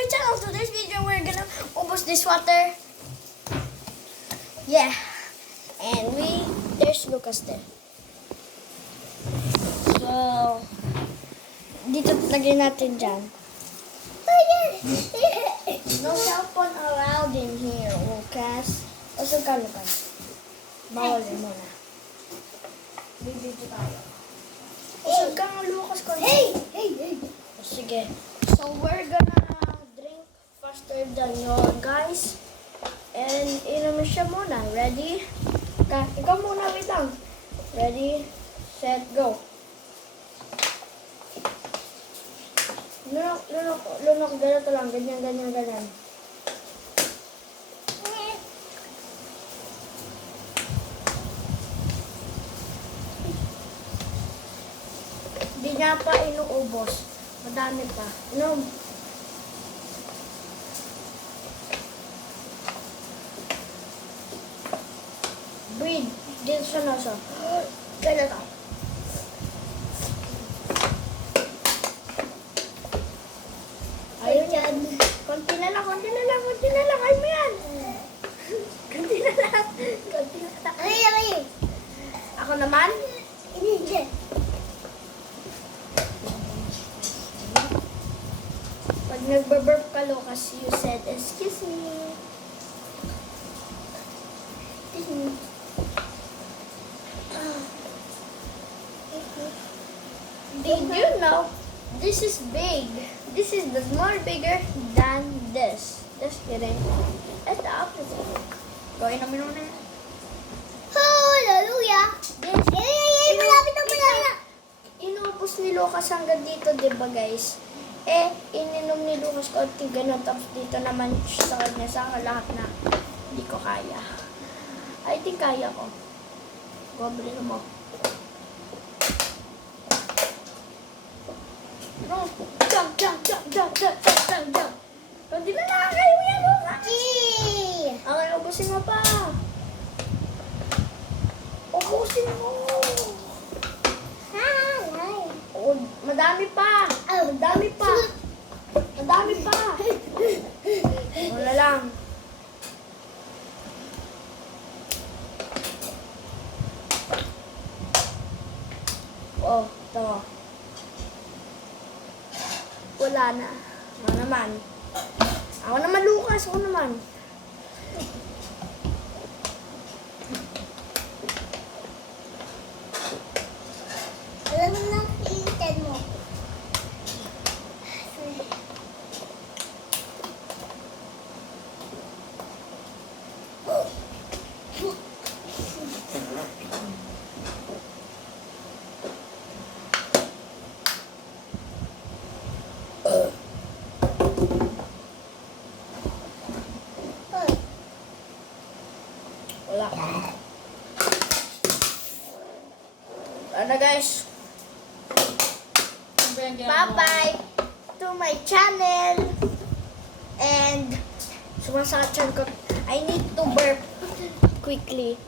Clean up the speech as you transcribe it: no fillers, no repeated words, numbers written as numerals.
my channel. Today's video we're gonna ubos this water. Yeah. And there's Lucas there. So, dito lagay natin dyan. No cell phone allowed in here, Lucas. Usog ka, Lucas. Bawal din muna. Bibidyo tayo. Usog ka nga, Lucas. Hey! Sige. So, we're gonna drink faster than your guys. And, inumin siya muna. Ready? Ikaw muna, wait lang. Ready, set, go. Lunok, ganito lang. Ganyan. Di niya pa inuubos. Madami pa. Inom. Breathe. Dito sa nasa. Ganito. Ayun yan. Konti na lang. Ay mo yan. Konti na lang. Ay. Ako naman? Hindi. Pag nagbe-burp ka, Lucas, you said, excuse me. Did you know this is big? This is the more bigger than this. Just kidding. It's the opposite. Go in a minute. Hallelujah! Inubos ni Lucas hanggang dito, diba guys? Ininom ni Lucas konti ganun. Tapos dito naman sa kanya sa lahat na hindi ko kaya. I think kaya ko. Goblin mo. No. Jump. Hindi na nakakayo mo yan, Lucas. Okay, ubusin mo pa. Ubusin mo. Oh, madami pa. Wala lang. Oh, ito. Wala na. Ako naman, Lucas. Ako naman. Alam mo lang, iintin mo. Wala. Ano guys? Bye-bye to my channel. And sumasakit ko. I need to burp quickly.